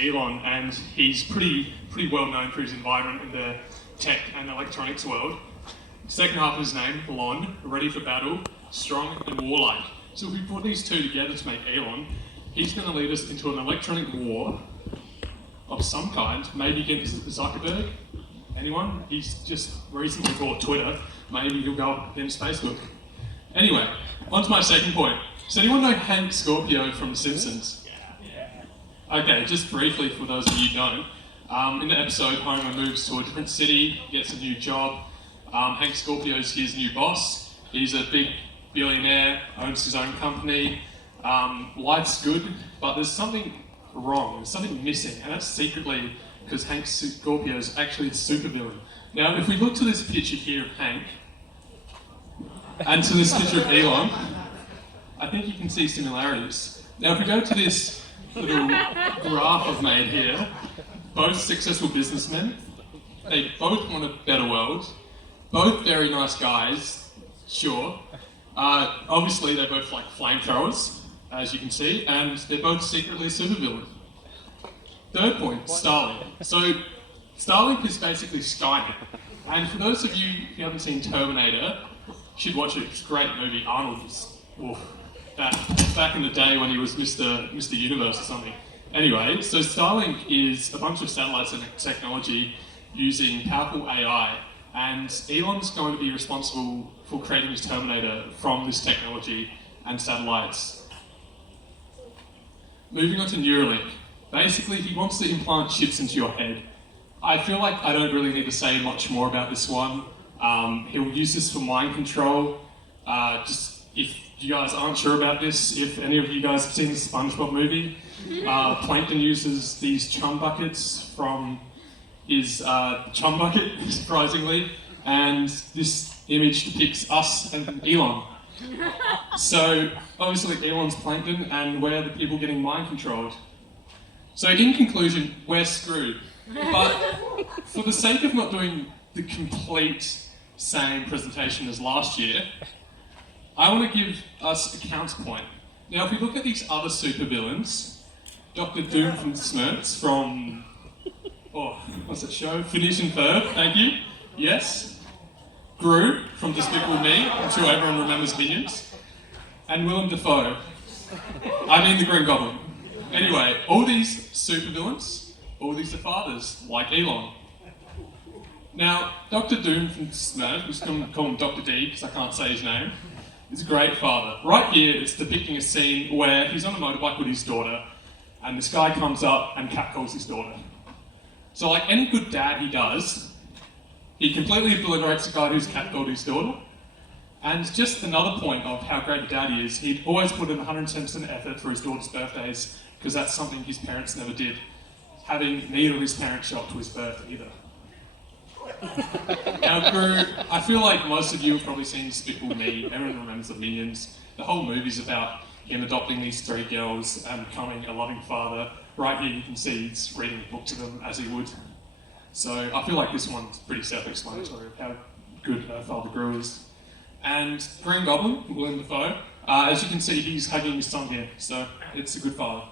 Elon, and he's pretty well known for his environment in the tech and electronics world. Second half of his name, Elon, ready for battle, strong and warlike. So if we put these two together to make Elon, he's going to lead us into an electronic war of some kind, maybe against Zuckerberg. Anyone? He's just recently bought Twitter. Maybe he'll go up against Facebook. Anyway, on to my second point. Does anyone know Hank Scorpio from The Simpsons? Okay, just briefly for those of you who don't. In the episode, Homer moves to a different city, gets a new job. Hank Scorpio's his new boss. He's a big billionaire, owns his own company. Life's good, but there's something wrong, there's something missing, and that's secretly because Hank Scorpio is actually a supervillain. Now, if we look to this picture here of Hank, and to this picture of Elon, I think you can see similarities. Now, if we go to this little graph I've made here, both successful businessmen, they both want a better world, both very nice guys, sure. Obviously, they both like flamethrowers, as you can see, and they're both secretly supervillain. Third point, Starlink. So, Starlink is basically Skynet. And for those of you who haven't seen Terminator, you should watch it. It's a great movie. Arnold was back in the day when he was Mr. Universe or something. Anyway, so Starlink is a bunch of satellites and technology using powerful AI. And Elon's going to be responsible for creating his Terminator from this technology and satellites. Moving on to Neuralink. Basically, he wants to implant chips into your head. I feel like I don't really need to say much more about this one. He'll use this for mind control. Just if you guys aren't sure about this, if any of you guys have seen the SpongeBob movie, Plankton uses these chum buckets from his chum bucket, surprisingly, and this image depicts us and Elon. So, obviously Elon's Plankton, and we're the people getting mind controlled. So in conclusion, we're screwed. But for the sake of not doing the complete same presentation as last year, I want to give us a counterpoint. Now, if we look at these other supervillains, Dr. Doom from Smurfs from, what's that show? Phineas and Ferb, thank you. Yes. Gru from Despicable Me, I'm sure everyone remembers Minions. And Willem Dafoe. I mean the Green Goblin. Anyway, all these supervillains, all these are fathers, like Elon. Now, Dr. Doom from Smurf, just going to call him Dr. D because I can't say his name, is a great father. Right here, it's depicting a scene where he's on a motorbike with his daughter, and this guy comes up and catcalls his daughter. So like any good dad he does, he completely obliterates the guy who's catcalled his daughter. And just another point of how great a dad he is, he'd always put in 110% effort for his daughter's birthdays, because that's something his parents never did, having neither of his parents show up to his birth either. Now, Gru, I feel like most of you have probably seen Despicable Me. Everyone remembers the Minions. The whole movie's about him adopting these three girls and becoming a loving father. Right here you can see he's reading a book to them as he would. So I feel like this one's pretty self-explanatory of how good Father Gru is. And Green Goblin, Willem Dafoe, as you can see he's hugging his son here, so it's a good father.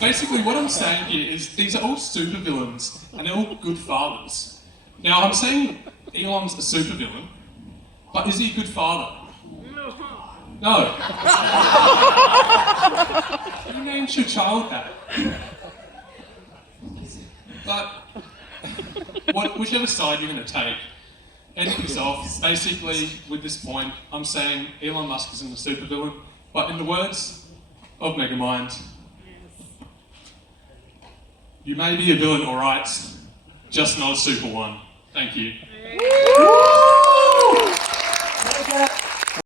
Basically what I'm saying here is these are all supervillains and they're all good fathers. Now I'm saying Elon's a supervillain, but is he a good father? No. Who names your child that? But whichever side you're going to take, end this off. Basically, with this point, I'm saying Elon Musk isn't a supervillain, but in the words of Megamind, you may be a villain, alright, just not a super one. Thank you.